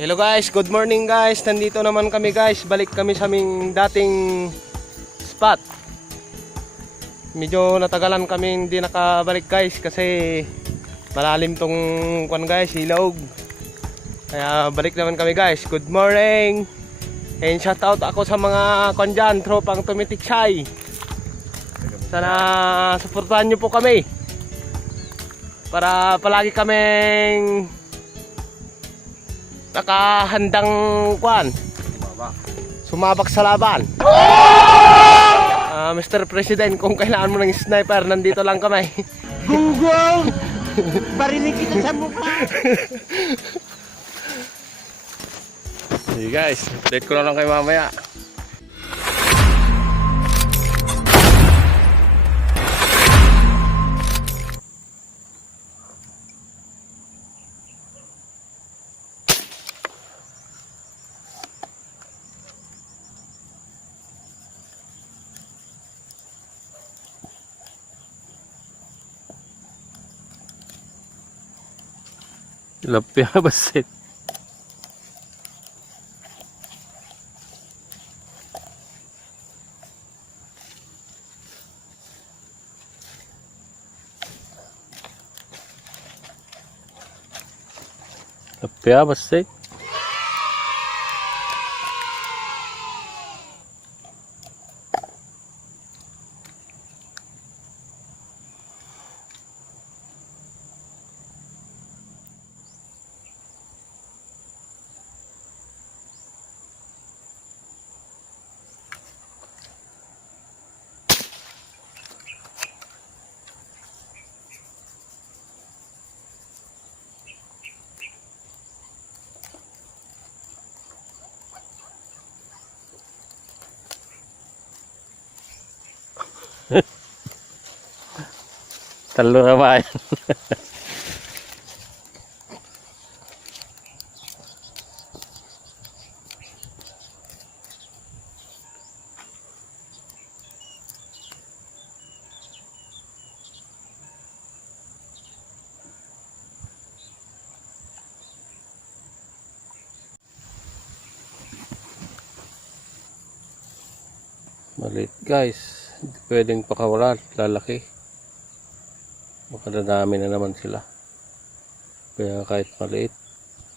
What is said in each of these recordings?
Hello guys, good morning guys. Nandito naman kami guys. Balik kami sa aming dating spot. Medyo natagalan kami hindi nakabalik guys kasi malalim tong kwan guys, ilog. Kaya balik naman kami guys. Good morning. And shout out ako sa mga kwan dyan, tropang tumitiksay. Sana suportahan nyo po kami para palagi kaming nakahandang kwan sumabak sa laban. Mr. President, kung kailangan mo ng sniper, nandito lang kami. Gunggong! Barinig kita sa mukha! Hey guys, update ko na lang kayo mamaya. Lapya basit. Lapya basit. Talo ka ba? Maliit guys, hindi pwedeng pakawalan, lalaki. Baka dadami na naman sila. Kaya kahit maliit,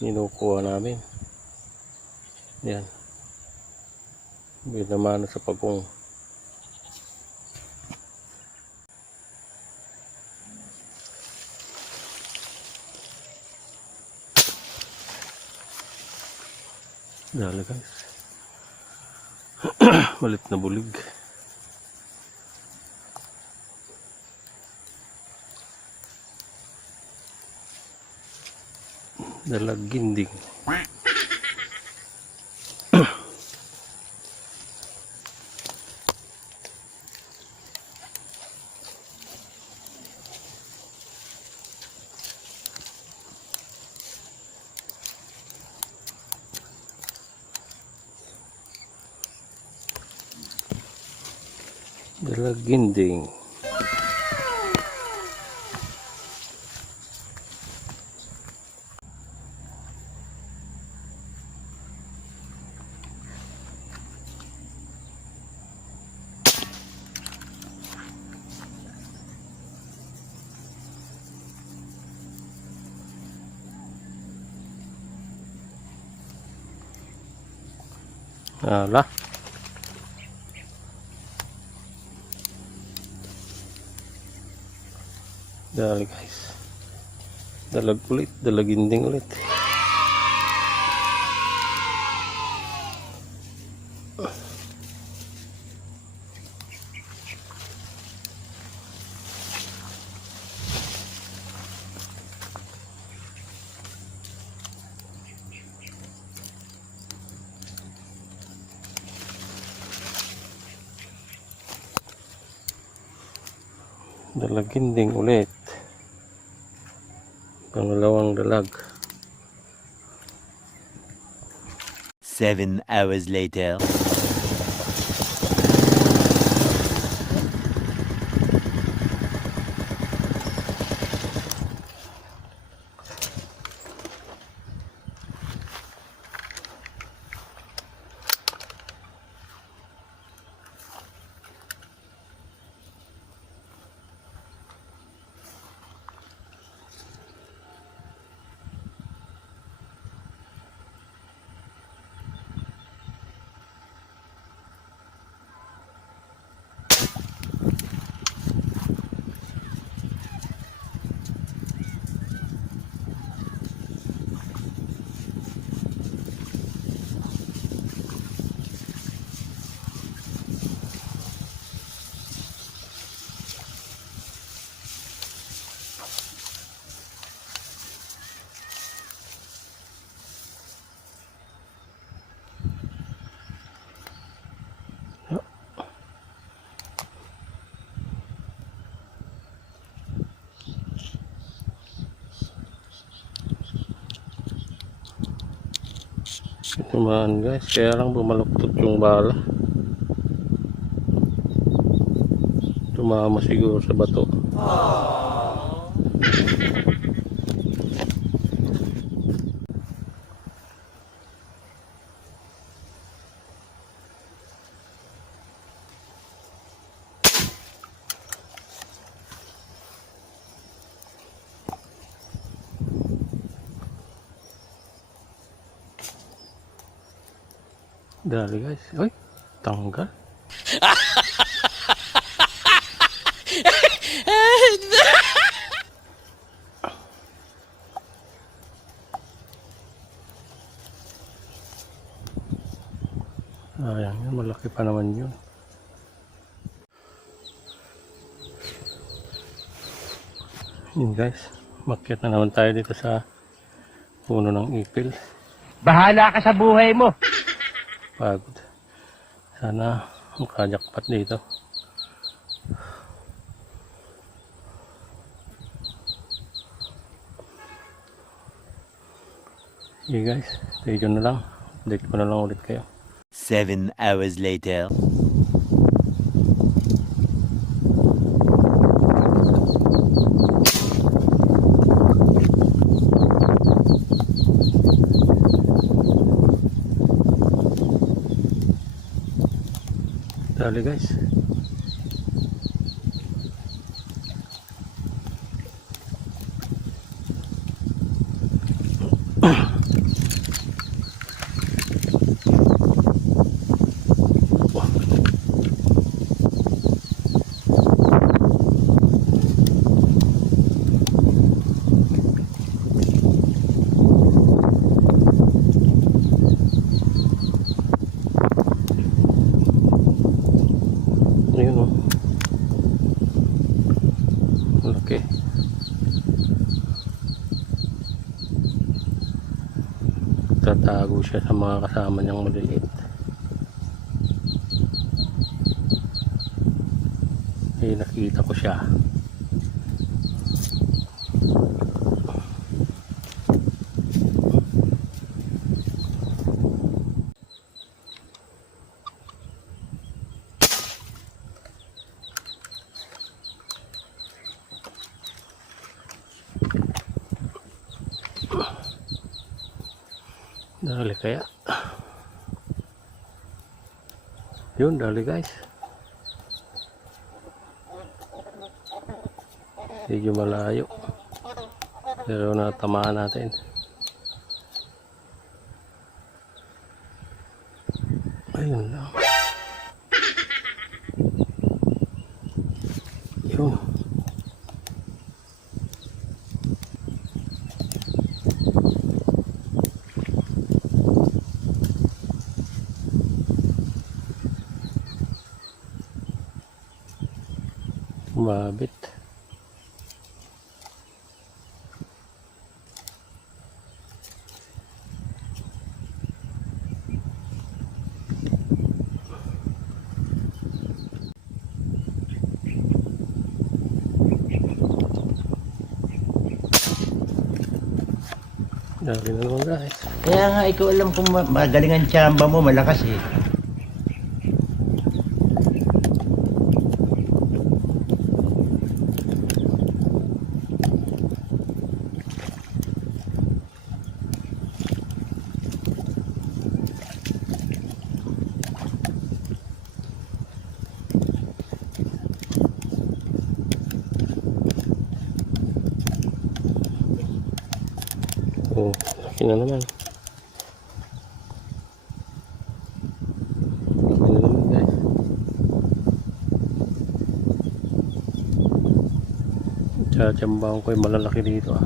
ninukuha namin. Yan. Binamana sa pagong. Dali guys. Malit na bulig. Dalaginding. Dalaginding. Alah. Dali guys. Dalag ulit, dalaginding ulit. Dalaginding ulit. Pangalawang dalag. 7 hours later. Tumaan guys, kaya lang bumaluktot yung bala. Tumama siguro sa bato. Dali guys. Uy, tanggal. Ayan, malaki pa naman yun. Yun guys, makyat na naman tayo dito sa puno ng ipil. Bahala ka sa buhay mo. Pagod. Sana makajakpat dito. Okay guys, stay tuned na lang. Update ko na lang ulit kayo. 7 hours later. Dali guys. Ayun o. Malaki. Tatago siya sa mga kasama niyang maliliit. Eh, nakita ko siya. Dali kaya. Yun, dali guys. Medyo malayo. Pero natamaan natin. Ayun lang. Yun. Mabit. Dali na naman guys. Kaya nga, ikaw alam kung magaling ang tsamba mo, malakas eh. Oh, laki na naman. Laki na naman guys. Tsatsambahan ko yung malalaki dito ah.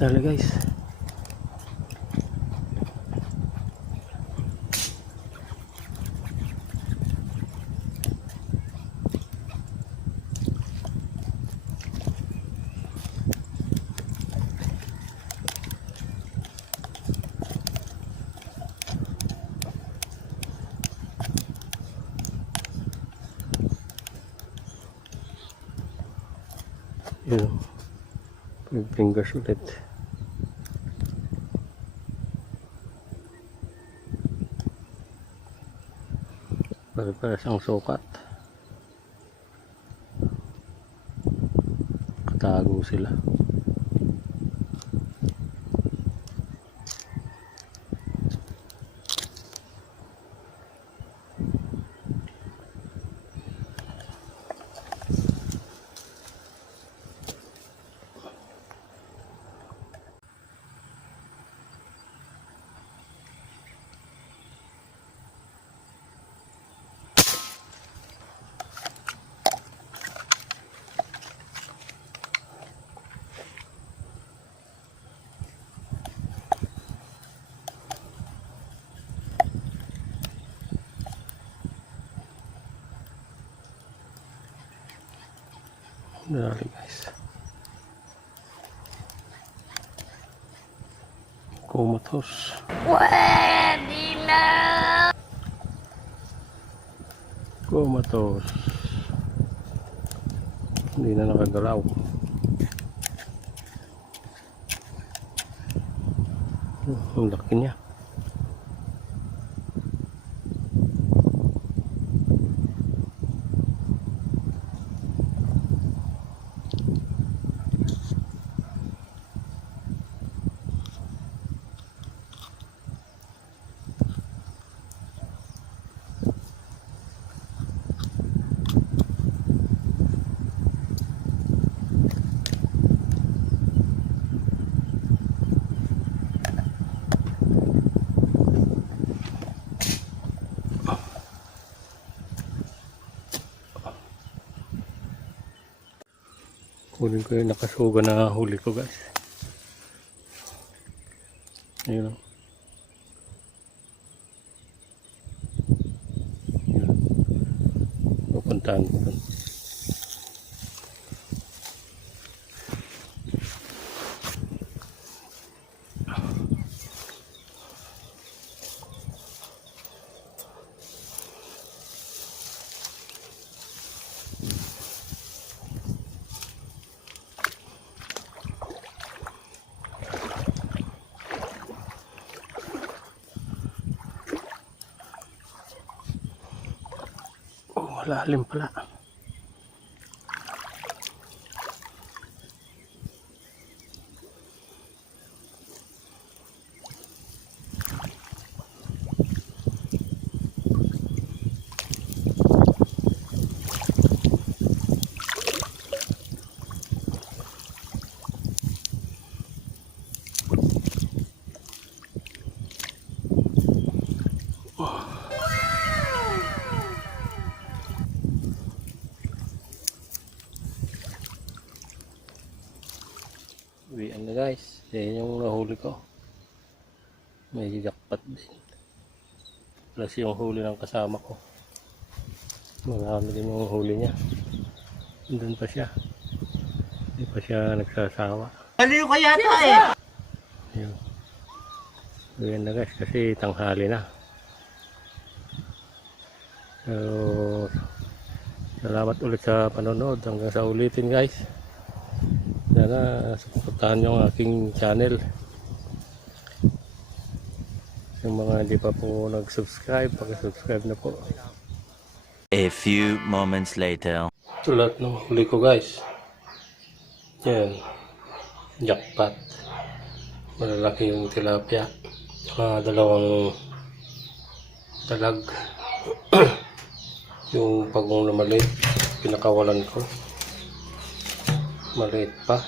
Dali guys. Yun. 5 fingers ulit. Pare-pares ang sukat. Katago sila. Dali guys. Kumatos. Pwede na! Kumatos. Hindi na nakagalaw. Ang laki niya. Kunin ko yung nakasuga na huli ko guys. Ayun o. Ayun. Pupuntahan ko dun. Malalim pala. Uwian na guys. Yan yung nahuli ko. May jackpot din. Plus yung huli ng kasama ko. Marami din yung huli niya. Doon pa siya. Hindi pa siya nagsasawa. Aliw ka yata eh! Yun. Uwian na guys kasi tanghali na. So, salamat ulit sa panonood. Hanggang sa ulitin guys. Sana suportahan nyo ang aking channel. Yung mga hindi pa po nag-subscribe, pag-subscribe na po. A few moments later. Ito lahat ng huli ko guys. Yan. Jackpot. Malalaki yung tilapia. Saka dalawang talag. Yung pagong na maliit, pinakawalan ko. Maliit pa.